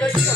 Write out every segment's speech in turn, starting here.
이러시면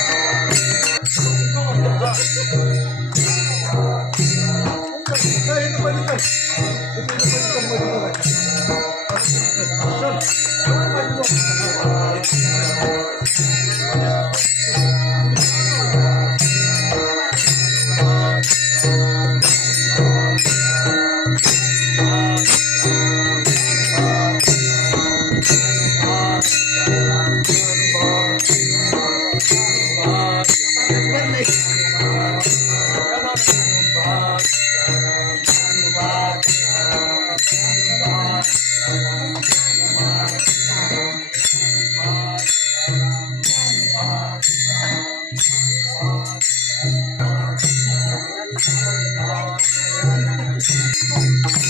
Thank you.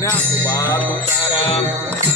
Nah, aku boca,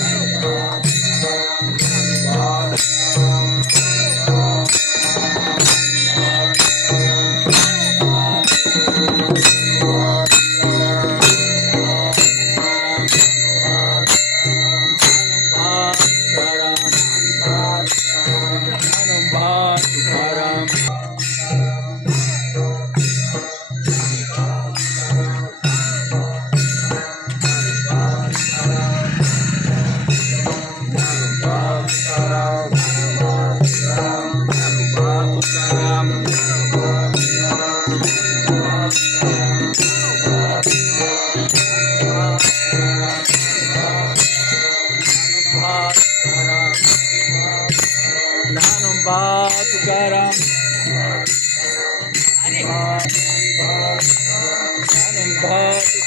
Baba Tukaram Baba